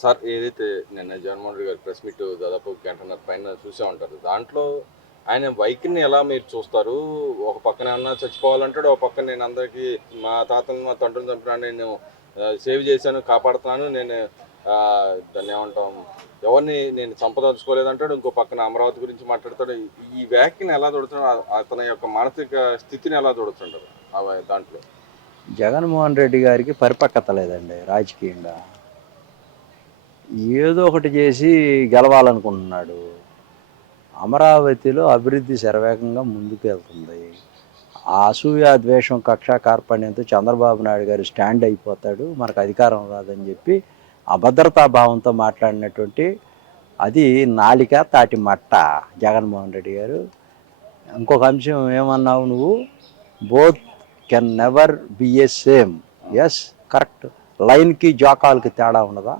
Sir ఏదైతే నిన్న జగన్మోహన్ రెడ్డి గారి ప్రెస్ మీట్ దాదాపు గంటన్నర పైన చూసే ఉంటారు. దాంట్లో ఆయన వైఖరిని ఎలా మీరు చూస్తారు? ఒక పక్కన ఏమన్నా చచ్చిపోవాలంటాడు, ఒక పక్కన నేను అందరికీ మా తాతను మా తండ్రిని చంపినా నేను సేవ్ చేశాను, కాపాడుతున్నాను, నేను దాన్ని ఏమంటాం ఎవరిని నేను సంపదలుచుకోలేదంటాడు. ఇంకో పక్కన అమరావతి గురించి మాట్లాడతాడు. ఈ వ్యాఖ్యని ఎలా చూడుతున్నాడు? అతని యొక్క మానసిక స్థితిని ఎలా చూడుతుంటారు దాంట్లో? జగన్మోహన్ రెడ్డి గారికి పరిపక్వత లేదండి రాజకీయంగా. ఏదో ఒకటి చేసి గెలవాలనుకుంటున్నాడు. అమరావతిలో అభివృద్ధి శరవేగంగా ముందుకు వెళ్తుంది. ఆ అసూయ ద్వేషం కక్ష కార్పణ్యంతో చంద్రబాబు నాయుడు గారు స్టాండ్ అయిపోతాడు, మనకు అధికారం రాదని చెప్పి అభద్రతా భావంతో మాట్లాడినటువంటి అది నాలిక తాటి మట్ట జగన్మోహన్ రెడ్డి గారు. ఇంకొక అంశం ఏమన్నావు నువ్వు? Both can never be a same. Yes, correct. లైన్కి జోకాల్కి తేడా ఉన్నదా?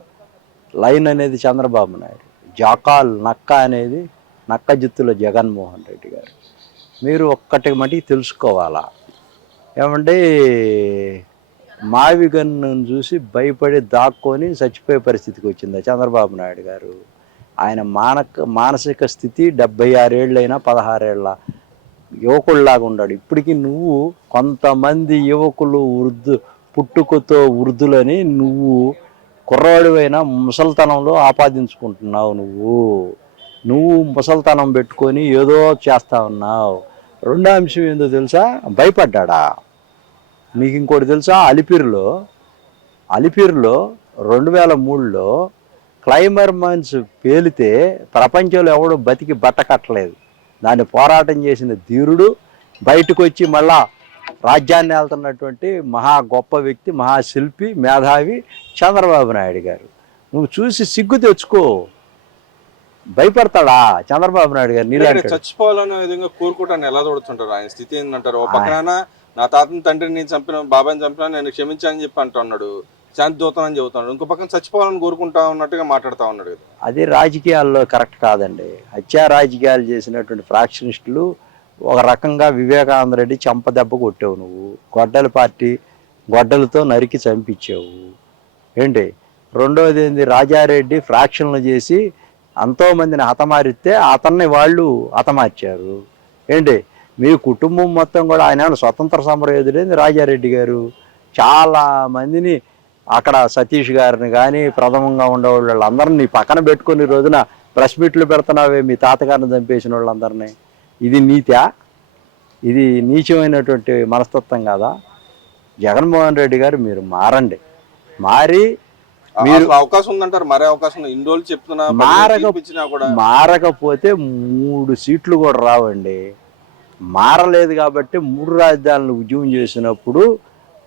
లైన్ అనేది చంద్రబాబు నాయుడు, జోకాల్ నక్క అనేది నక్క జిత్తులో జగన్మోహన్ రెడ్డి గారు. మీరు ఒక్కటి మటుకు తెలుసుకోవాలా, ఏమంటే మావి గన్నును చూసి భయపడి దాక్కొని చచ్చిపోయే పరిస్థితికి వచ్చిందా చంద్రబాబు నాయుడు గారు? ఆయన మానసిక స్థితి 76 ఏళ్ళైనా 16 ఏళ్ళ యువకుల్లాగా ఉన్నాడు. ఇప్పటికీ నువ్వు కొంతమంది యువకులు పుట్టుకతో వృద్ధులని నువ్వు కుర్రాడివైనా ముసల్తనంలో ఆపాదించుకుంటున్నావు. నువ్వు ముసల్తనం పెట్టుకొని ఏదో చేస్తా ఉన్నావు. రెండో అంశం ఏందో తెలుసా? భయపడ్డా. మీకు ఇంకోటి తెలుసా? అలిపిరిలో 2003లో క్లైమర్ మైన్స్ పేలితే ప్రపంచంలో ఎవడు బతికి బట్ట కట్టలేదు. దాన్ని పోరాటం చేసిన ధీరుడు బయటకు వచ్చి మళ్ళా రాజ్యాన్ని వెళ్తున్నటువంటి మహా గొప్ప వ్యక్తి, మహాశిల్పి, మేధావి చంద్రబాబు నాయుడు గారు. నువ్వు చూసి సిగ్గు తెచ్చుకో. భయపడతాడా చంద్రబాబు నాయుడు గారు? నీళ్ళు చచ్చిపోవాలనే విధంగా కోరుకోవటాన్ని ఎలా చూడుతుంటారు? ఆయన స్థితి ఏంటంటారు? ఒక పక్కన నా తాతని తండ్రిని నేను చంపిన, బాబాని చంపినా నేను క్షమించానని చెప్పి అంటున్నాడు, శాంతి దూతనని చెబుతున్నాడు. ఇంకో పక్కన చచ్చిపోవాలని కోరుకుంటా ఉన్నట్టుగా మాట్లాడుతూ ఉన్నాడు కదా. అది రాజకీయాల్లో కరెక్ట్ కాదండి. హత్యా రాజకీయాలు చేసినటువంటి ఫ్రాక్షనిస్టులు ఒక రకంగా వివేకానంద రెడ్డి చెంపదెబ్బ కొట్టావు నువ్వు. గొడ్డల పార్టీ గొడ్డలతో నరికి చంపించావు ఏంటి? రెండోది ఏంది? రాజారెడ్డి ఫ్రాక్షన్లు చేసి ఎంతోమందిని హతమారిస్తే అతన్ని వాళ్ళు హతమార్చారు ఏంటి? మీ కుటుంబం మొత్తం కూడా, ఆయన స్వతంత్ర సమరయోధుడేంది రాజారెడ్డి గారు. చాలా మందిని అక్కడ సతీష్ గారిని కానీ ప్రథమంగా ఉండేవాళ్ళు వాళ్ళందరినీ పక్కన పెట్టుకుని రోజున ప్రెస్ మీట్లు పెడుతున్నావే మీ తాతగారిని చంపేసిన వాళ్ళందరినీ. ఇది నీతా? ఇది నీచమైనటువంటి మనస్తత్వం కాదా? జగన్మోహన్ రెడ్డి గారు మీరు మారండి. మారి మీరు అవకాశం ఉందంటారు, మరే అవకాశం ఇన్ని రోజులు చెప్తున్నా మారకపోతే 3 సీట్లు కూడా రావండి. మారలేదు కాబట్టి 3 రాజధానులు ఉద్యమం చేసినప్పుడు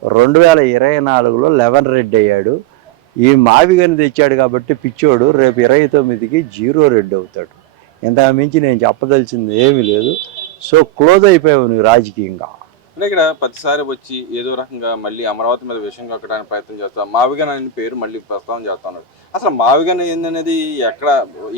2024లో 11 రెడ్డి అయ్యాడు. ఈ మావిగని తెచ్చాడు కాబట్టి పిచ్చోడు రేపు 29కి 0 రెడ్డి అవుతాడు. ఇంతకు మించి నేను చెప్పదలిచింది ఏమీ లేదు. సో క్లోజ్ అయిపోయావు నువ్వు రాజకీయంగా. అంటే ఇక్కడ ప్రతిసారి వచ్చి ఏదో రకంగా మళ్ళీ అమరావతి మీద విషయం కక్కడానికి ప్రయత్నం చేస్తాం. మావిగన్ అనే పేరు మళ్ళీ ప్రస్తావన చేస్తున్నాడు. అసలు మావిగన్ ఏందనేది ఎక్కడ?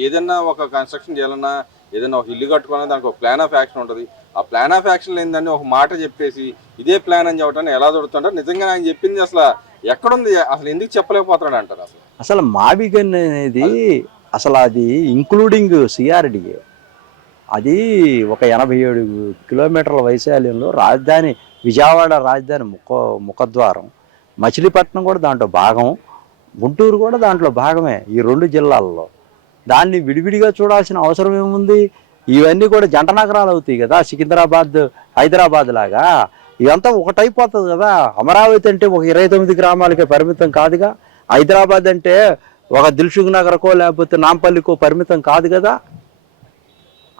ఏదన్నా ఒక కన్స్ట్రక్షన్ చేయాలన్నా, ఏదైనా ఒక ఇల్లు కట్టుకోవాలన్నా దానికి ఒక ప్లాన్ ఆఫ్ యాక్షన్ ఉంటుంది. ఆ ప్లాన్ ఆఫ్ యాక్షన్ ఏందని ఒక మాట చెప్పేసి ఇదే ప్లాన్ అని చెప్పడానికి ఎలా దొరుకుతుంటారు? నిజంగా ఆయన చెప్పింది అసలు ఎక్కడుంది? అసలు ఎందుకు చెప్పలేకపోతున్నాడు అంటారు? అసలు మావిగన్ అనేది అసలు అది ఇంక్లూడింగ్ సిఆర్డిఏ. అది ఒక 87 కిలోమీటర్ల వైశాల్యంలో రాజధాని, విజయవాడ రాజధాని ముఖద్వారం. మచిలీపట్నం కూడా దాంట్లో భాగం, గుంటూరు కూడా దాంట్లో భాగమే. ఈ 2 జిల్లాల్లో దాన్ని విడివిడిగా చూడాల్సిన అవసరం ఏముంది? ఇవన్నీ కూడా జంట నగరాలు అవుతాయి కదా, సికింద్రాబాద్ హైదరాబాద్ లాగా. ఇదంతా ఒకటైపోతుంది కదా. అమరావతి అంటే ఒక 29 గ్రామాలకే పరిమితం కాదుగా. హైదరాబాద్ అంటే ఒక దిల్సుఖ్ నగర్కో లేకపోతే నాంపల్లికో పరిమితం కాదు కదా.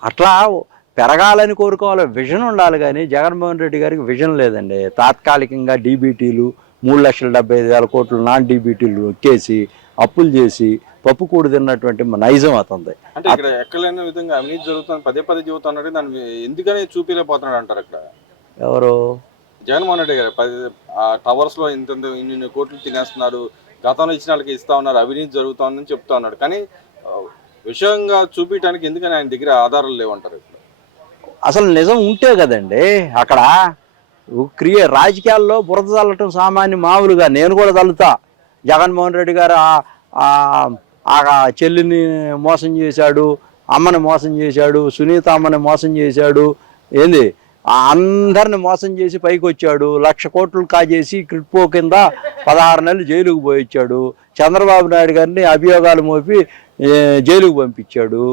అట్లా పెరగాలని కోరుకోవాలి, విజన్ ఉండాలి. కానీ జగన్మోహన్ రెడ్డి గారికి విజన్ లేదండి. తాత్కాలికంగా డీబీటీలు 3,75,000 కోట్లు నాన్ డీబీటీలు ఎక్కేసి అప్పులు చేసి పప్పు కూడు తిన్నటువంటి నైజం అతనిది. అంటే ఇక్కడ ఎక్కలేని విధంగా అవినీతి జరుగుతుంది, పదే చెబుతున్నాడు. దాన్ని ఎందుకని చూపిలేకపోతున్నాడు అంటారు ఇక్కడ ఎవరు? జగన్మోహన్ రెడ్డి గారు. టవర్స్ లో ఇన్ని కోట్లు తినేస్తున్నారు, గతంలో ఇచ్చిన వాళ్ళకి ఇస్తా ఉన్నారు, అవినీతి జరుగుతుందని చెప్తా ఉన్నాడు. కానీ విషయంగా చూపించడానికి ఎందుకని ఆయన దగ్గర ఆధారాలు లేవంటారు? అసలు నిజం ఉంటే కదండి అక్కడ రాజకీయాల్లో బురద చల్లటం సామాన్య మామూలుగా. నేను కూడా చల్లుతా. జగన్మోహన్ రెడ్డి గారు ఆ ఆ చెల్లిని మోసం చేశాడు, అమ్మని మోసం చేశాడు, సునీత అమ్మని మోసం చేశాడు, ఏంది అందరిని మోసం చేసి పైకి వచ్చాడు. 1,00,000 కోట్లు కాజేసి క్రిప్టో కింద 16 నెలలు జైలుకు పోయించాడు. చంద్రబాబు నాయుడు గారిని అభియోగాలు మోపి జైలుకు పంపించాడు.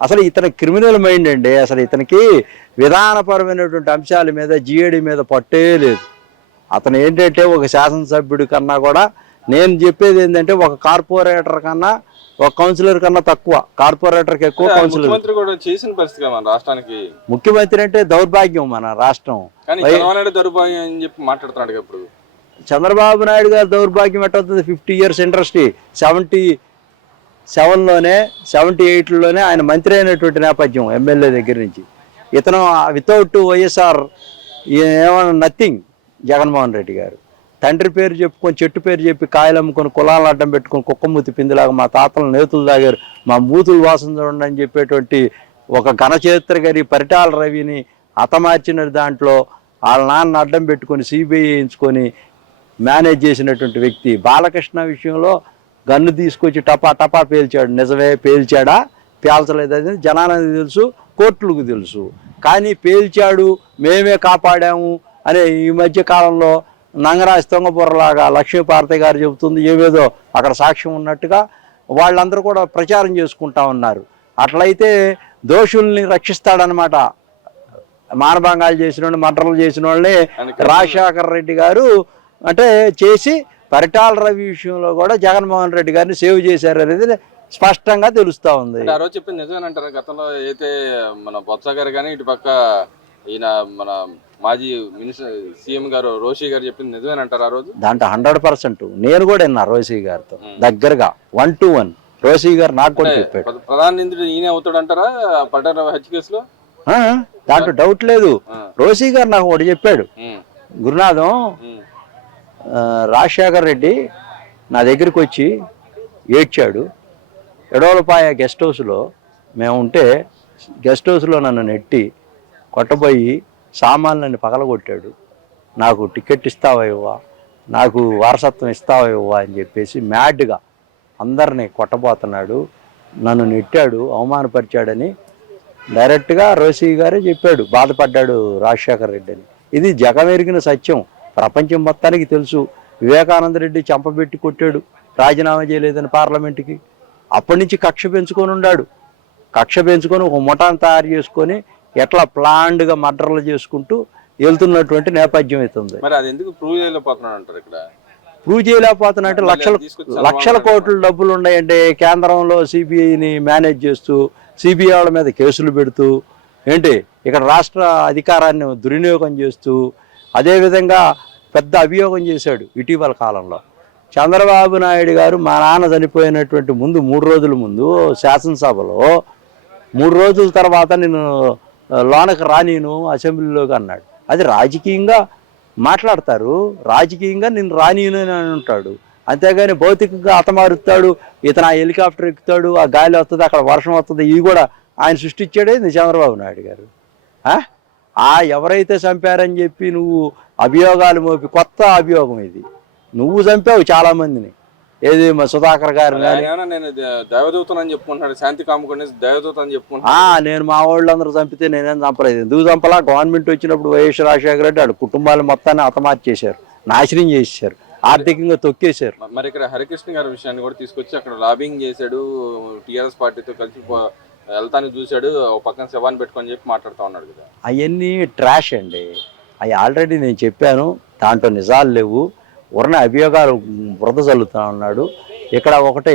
అసలు ఇతని క్రిమినల్ మైండ్ అండి. అసలు ఇతనికి విధానపరమైనటువంటి అంశాల మీద జిఏడి మీద పట్టే లేదు. అతను ఏంటంటే ఒక శాసనసభ్యుడి కన్నా కూడా, నేను చెప్పేది ఏంటంటే ఒక కార్పొరేటర్ కన్నా ఒక కౌన్సిలర్ కన్నా తక్కువ, కార్పొరేటర్కి ఎక్కువ, కౌన్సిలర్. ముఖ్యమంత్రి కూడా చేసిన పరిస్థితి మన రాష్ట్రానికి. ముఖ్యమంత్రి అంటే దౌర్భాగ్యం మన రాష్ట్రం. కానీ చంద్రబాబు నాయుడు దౌర్భాగ్యం అని చెప్పి మాట్లాడుతున్నాడు ఇప్పుడు. చంద్రబాబు నాయుడు గారు దౌర్భాగ్యం ఎట్టవుతుంది? 50 years ఇండస్ట్రీ, 77లోనే 78లోనే ఆయన మంత్రి అయినటువంటి నేపథ్యం ఎమ్మెల్యే దగ్గర నుంచి. ఇతను వితౌట్ వైఎస్ఆర్ ఏమన్నా నథింగ్. జగన్మోహన్ రెడ్డి గారు తండ్రి పేరు చెప్పుకొని, చెట్టు పేరు చెప్పి, కాయలు అమ్ముకొని, కులాలను అడ్డం పెట్టుకొని, కుక్కమూతి పిందిలాగా మా తాతలు నేతులు తాగారు, మా మూతులు వాసన చూడండి అని చెప్పేటువంటి ఒక ఘనచరిత్ర గారి పరిటాల రవిని హతమార్చిన దాంట్లో వాళ్ళ నాన్న అడ్డం పెట్టుకొని సిబిఐ వేయించుకొని మేనేజ్ చేసినటువంటి వ్యక్తి. బాలకృష్ణ విషయంలో గన్ను తీసుకొచ్చి టపా టపా పేల్చాడు. నిజమే, పేల్చాడా పేల్చలేదని జనానికి తెలుసు, కోర్టులకు తెలుసు. కానీ పేల్చాడు, మేమే కాపాడాము అనే ఈ మధ్య కాలంలో నంగరాజ్ తొంగబుర్రలాగా లక్ష్మీపార్తి గారు చెబుతుంది, ఏవేదో అక్కడ సాక్ష్యం ఉన్నట్టుగా వాళ్ళందరూ కూడా ప్రచారం చేసుకుంటా ఉన్నారు. అట్లయితే దోషుల్ని రక్షిస్తాడనమాట. మానభంగాలు చేసిన వాళ్ళు, మర్డర్లు చేసిన వాళ్ళని రాజశేఖర రెడ్డి గారు అంటే చేసి పరిటాల రవి విషయంలో కూడా జగన్మోహన్ రెడ్డి గారిని సేవ్ చేశారు అనేది స్పష్టంగా తెలుస్తూ ఉంది. ఆ రోజు చెప్పింది నిజమేనంటారు. గతంలో అయితే మన బొత్స గారు కానీ, ఇటు పక్క ఈయన మన మాజీ మినిస్టర్ సీఎం గారు రోషి గారు చెప్పింది నిజమేనంటారు ఆ రోజు? దాంట్లో 100% నేను కూడా విన్నా రోషి గారితో దగ్గరగా 1 to 1. రోషి గారు నాకు కూడా చెప్పాడు. ప్రధాన నిందితుడు ఈయనే అవుతాడు అంటారా పటార హత్య కేసులో? దాంట్లో డౌట్ లేదు. రోషి గారు నాకు ఒకటి చెప్పాడు, గురునాథం రాజశేఖర్ రెడ్డి నా దగ్గరికి వచ్చి ఏడ్చాడు. ఎడవలపాయ గెస్ట్ హౌస్లో మేము ఉంటే, గెస్ట్ హౌస్లో నన్ను నెట్టి కొట్టబోయి సామాన్లన్నీ పగలగొట్టాడు. నాకు టికెట్ ఇస్తావా ఇవ్వా, నాకు వారసత్వం ఇస్తావా ఇవ్వా అని చెప్పేసి మ్యాడ్గా అందరినీ కొట్టబోతున్నాడు, నన్ను నెట్టాడు, అవమానపరిచాడని డైరెక్ట్గా రోషి గారే చెప్పాడు. బాధపడ్డాడు రాజశేఖర్ రెడ్డి అని. ఇది జగమెరిగిన సత్యం, ప్రపంచం మొత్తానికి తెలుసు. వివేకానంద రెడ్డి చంపబెట్టి కొట్టాడు, రాజీనామా చేయలేదని పార్లమెంటుకి. అప్పటి నుంచి కక్ష పెంచుకొని ఉన్నాడు. కక్ష పెంచుకొని ఒక ముఠాను తయారు చేసుకొని ఎట్లా ప్లాన్డ్గా మర్డర్లు చేసుకుంటూ వెళ్తున్నటువంటి నేపథ్యం అవుతుంది. మరి అది ఎందుకు ప్రూవ్ చేయలేకపోతున్నాడు అంటారు? ఇక్కడ ప్రూవ్ చేయలేకపోతున్నట్టు లక్షల కోట్ల డబ్బులు ఉన్నాయండి కేంద్రంలో. సిబిఐని మేనేజ్ చేస్తూ, సిబిఐ వాళ్ళ మీద కేసులు పెడుతూ, ఏంటి ఇక్కడ రాష్ట్ర అధికారాన్ని దుర్వినియోగం చేస్తూ, అదేవిధంగా పెద్ద అభియోగం చేశాడు ఇటీవల కాలంలో. చంద్రబాబు నాయుడు గారు మా నాన్న చనిపోయినటువంటి ముందు 3 రోజుల ముందు శాసనసభలో 3 రోజుల తర్వాత నేను లోనకి రానీను అసెంబ్లీలోకి అన్నాడు. అది రాజకీయంగా మాట్లాడతారు, రాజకీయంగా నేను రానీను అని అంటాడు. అంతేగాని భౌతికంగా హతమారుతాడు, ఇతను ఆ హెలికాప్టర్ ఎక్కుతాడు, ఆ గాలి వస్తుంది, అక్కడ వర్షం వస్తుంది, ఇవి కూడా ఆయన సృష్టించాడే చంద్రబాబు నాయుడు గారు. ఎవరైతే చంపారని చెప్పి నువ్వు అభియోగాలు మోపి, కొత్త అభియోగం ఇది, నువ్వు చంపావు చాలా మందిని. ఏది మా సుధాకర్ గారు నేను దేవదూతని చెప్పుకుంటున్నాడు, శాంతి కాముకొని దేవదూత అని చెప్పుకుంటున్నాడు. నేను మా వాళ్ళందరూ చంపితే నేనేం చంపలేదు. ఎందుకు చంపలా? గవర్నమెంట్ వచ్చినప్పుడు వైఎస్ రాజశేఖర రెడ్డి వాడు కుటుంబాలు మొత్తాన్ని హతమార్చేశారు, నాశనం చేసేశారు, ఆర్థికంగా తొక్కేశారు. మరి ఇక్కడ హరికృష్ణ గారి విషయాన్ని కూడా తీసుకొచ్చి అక్కడ లాబింగ్ చేశాడు, టీఆర్ఎస్ పార్టీతో కలిసి వెళ్తానికి చూశాడు, ఒక పక్కన శవాన్ని పెట్టుకొని చెప్పి మాట్లాడుతూ ఉన్నాడు కదా. అవన్నీ ట్రాష్ అండి. అవి ఆల్రెడీ నేను చెప్పాను, దాంట్లో నిజాలు లేవు. ఉన్న అభియోగాలు వృధ చల్లుతూ ఉన్నాడు. ఇక్కడ ఒకటి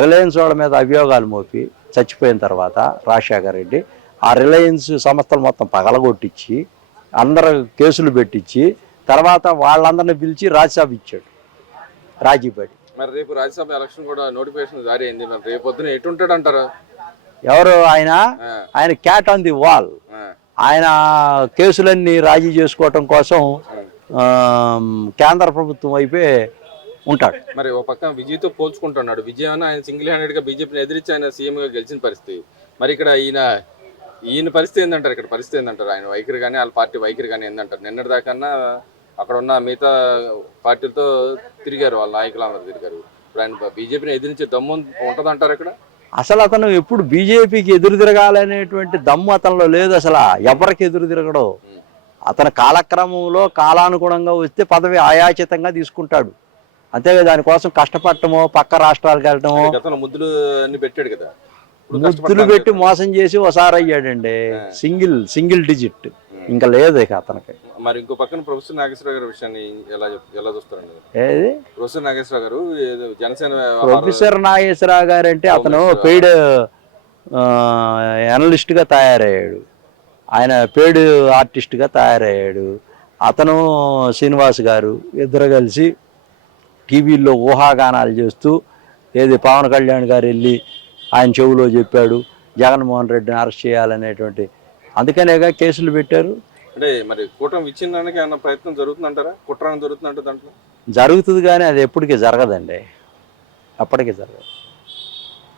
రిలయన్స్ వాళ్ళ మీద అభియోగాలు మోపి చచ్చిపోయిన తర్వాత రాజశేఖర రెడ్డి ఆ రిలయన్స్ సంస్థలు మొత్తం పగలగొట్టించి అందరు కేసులు పెట్టించి తర్వాత వాళ్ళందరినీ పిలిచి రాజ్యసభ ఇచ్చాడు రాజీపడి. మరి రేపు రాజ్యసభ ఎలక్షన్ కూడా నోటిఫికేషన్ జారీ అయింది. మరి రేపు పొద్దున ఎటుంటాడు అంటారు? ఎవరు ఆయన క్యాట్ ఆన్ ది వాల్. ఆయన కేసులన్నీ రాజీ చేసుకోవటం కోసం కేంద్ర ప్రభుత్వం వైపే ఉంటాడు. మరి ఒక పక్క విజయ్తో పోల్చుకుంటున్నాడు. విజయ్ అన్న ఆయన సింగిల్ హ్యాండెడ్ గా బీజేపీని ఎదిరించి ఆయన సీఎం గా గెలిచిన పరిస్థితి. మరి ఇక్కడ ఈయన పరిస్థితి ఏంటంటారు? ఇక్కడ పరిస్థితి ఏంటంటారు? ఆయన వైఖరి కానీ వాళ్ళ పార్టీ వైఖరి కానీ ఏంటంటారు? నిన్నటి దాకన్నా అక్కడ ఉన్న మిగతా పార్టీలతో తిరిగారు, వాళ్ళ నాయకులు అందరూ తిరిగారు. ఇప్పుడు ఆయన బీజేపీని ఎదిరించే దమ్ము ఉంటది అంటారు ఇక్కడ? అసలు అతను ఎప్పుడు బీజేపీకి ఎదురు తిరగాలనేటువంటి దమ్ము అతనిలో లేదు. అసలు ఎవరికి ఎదురు తిరగడు. అతను కాలక్రమంలో కాలానుగుణంగా వస్తే పదవి ఆయాచితంగా తీసుకుంటాడు. అంతేగా దానికోసం కష్టపడటమో పక్క రాష్ట్రాలకు వెళ్ళటమో. గతంలో ముద్దులు అన్ని పెట్టాడు కదా, ఇప్పుడు ముద్దులు కష్టపడతాను పెట్టి కదా. మోసం చేసి ఒకసారి అయ్యాడండి. Single digit. ఇంకా లేదు ఇక అతనికి. మరి ఇంకో పక్కన ప్రొఫెసర్ నాగేశ్వరరావు గారి విషయాన్ని ఎలా చూస్తారండి? ఏది ప్రొఫెసర్ నాగేశ్వరరావు గారు ఏదో జనసేన ప్రొఫెసర్ నాగేశ్వరరావు గారు అంటే అతను పెయిడ్ అనలిస్ట్గా తయారయ్యాడు. ఆయన పెయిడ్ ఆర్టిస్ట్గా తయారయ్యాడు. అతను శ్రీనివాస్ గారు ఇద్దరు కలిసి టీవీల్లో ఊహాగానాలు చేస్తూ ఏది పవన్ కళ్యాణ్ గారు వెళ్ళి ఆయన చెవులో చెప్పాడు జగన్మోహన్ రెడ్డిని అరెస్ట్ చేయాలనేటువంటి, అందుకనేగా కేసులు పెట్టారు. అంటే మరి కూటమి విచ్ఛిన్నానికి ఏమన్నా ప్రయత్నం జరుగుతుందంటారా? కుట్ర జరుగుతుందంటే దాంట్లో జరుగుతుంది కానీ అది ఎప్పటికీ జరగదండి, అప్పటికీ జరగదు.